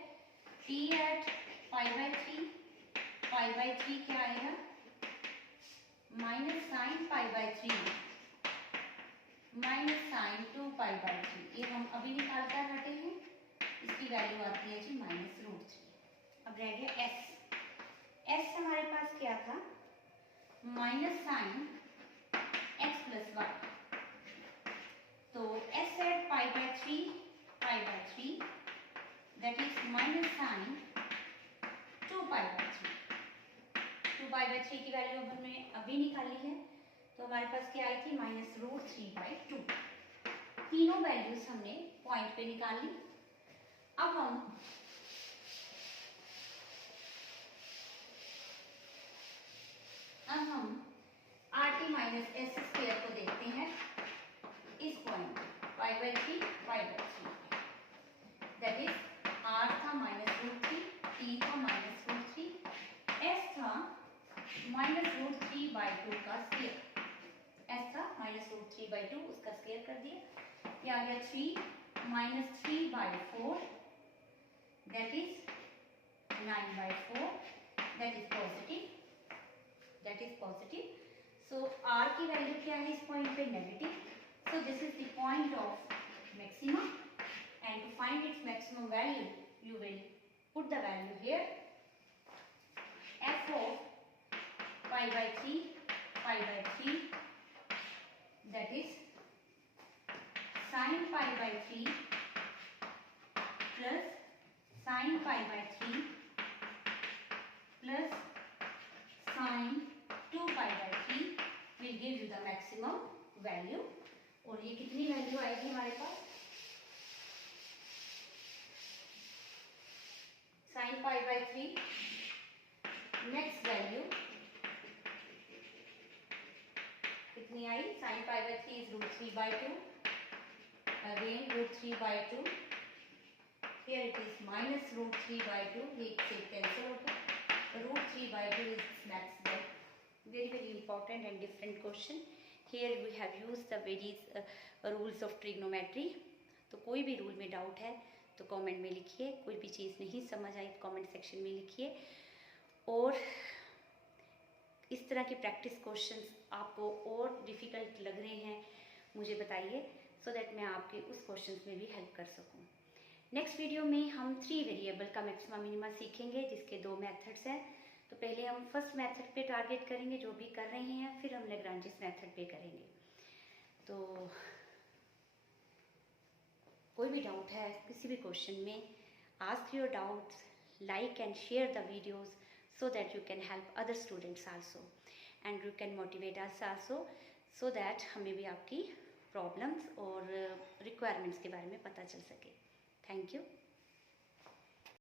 t at pi by three क्या आएगा, minus sine pi by three minus sine 2 pi by three. ये हम अभी निकाल कर हटे हैं, इसकी वैल्यू आती है जी माइनस √3। अब रह गया एस हमारे पास क्या था, minus sine x plus y. तो s at pi by three that is minus sine 2 pi by three. 2 pi by three की वैल्यू हमने अभी निकाली है, तो हमारे पास क्या आई थी, माइनस √3 by 2। तीनों वैल्यूज हमने पॉइंट पे निकाल ली। अब हम R T minus S square को देखते हैं इस पॉइंट पे, pi by three that is R था माइनस √3, टी था माइनस √3, एस था माइनस √3 by 2 का स्क्वायर। एस था माइनस √3 by 2, उसका स्क्वायर कर दिया, ये आ गया 3 minus 3 by 4 that is 9 by 4, that is positive। So r की वैल्यू क्या है इस पॉइंट पे, negative. So this is the point of maximum and to find its maximum value you will put the value here, f of pi by 3 that is sin pi by 3 plus sin pi by 3 plus sin 2 pi by 3 will give you the maximum value। और ये कितनी value आएगी हमारे पास, sin pi by 3 next value कितनी आई, sin pi by 3 is √3 by 2, again √3 by 2, here it is minus √3 by 2, ये से cancel होगा, √3 by 2 is max value। very important and different question, here we have used the various rules of trigonometry। तो कोई भी rule में doubt है तो comment में लिखिए, कोई भी चीज़ नहीं समझ आई तो कमेंट सेक्शन में लिखिए। और इस तरह के प्रैक्टिस क्वेश्चंस आपको और डिफ़िकल्ट लग रहे हैं मुझे बताइए, सो दैट मैं आपके उस क्वेश्चंस में भी हेल्प कर सकूं। नेक्स्ट वीडियो में हम 3 वेरिएबल का मैक्सिमा मिनिमा सीखेंगे, जिसके 2 मेथड्स हैं। तो पहले हम फर्स्ट मेथड पे टारगेट करेंगे जो भी कर रहे हैं, फिर हम लैग्रांजिस मेथड पे करेंगे। तो कोई भी डाउट है किसी भी क्वेश्चन में, ask your doubts, like and share the videos so that you can help other students also and you can motivate us also so that हमें भी आपकी प्रॉब्लम्स और रिक्वायरमेंट्स के बारे में पता चल सके। Thank you.